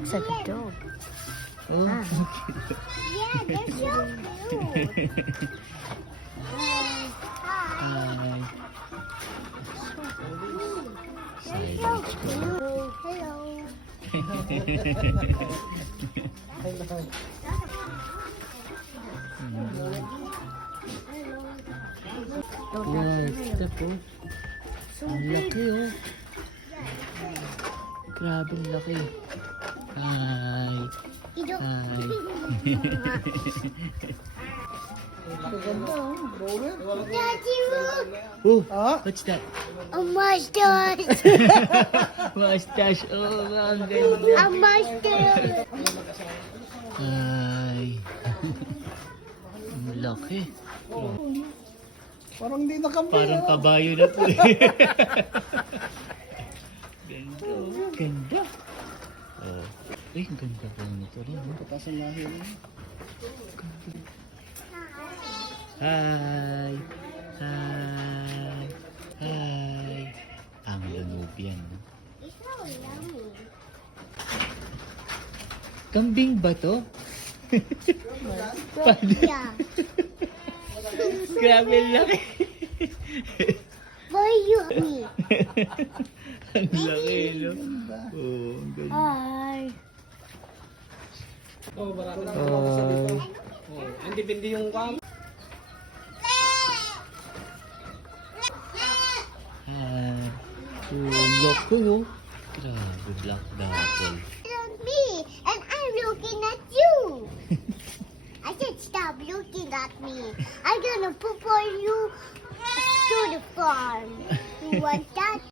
Looks like a dog. Oh. Ah. Yeah, they're so cute. Hi. They're Side so lights ko. cute. Hello. Wow, step oh. Ang laki oh. Grabe ang laki. Hi. Ito. Hi. Daddy, look. Oh, what's that? A mustache. Mustache. Oh, ang ganda. A mustache. Hi. Ang laki. Parang di nakampi. Parang kabayo na po eh. Ganda. Oh. Ganda. Oh. Ay, ang ganda po nito rin. Oh. Patas ang lahi mo. Hi. Hi. Hi. Ang Lanubian. No? It's so yummy. Kambing ba to? Yeah. Grabe ang laki. Why you me? Ang laki, no? Oh, ang ganda. Hi. Oh, barako na. Oh. Ang dipindi yung kam. Hi. Oh, laki, oh. Grabe, black dapple. Look me, and I'm looking at you. I said stop looking at me. I'm gonna put for you to the farm. You want that?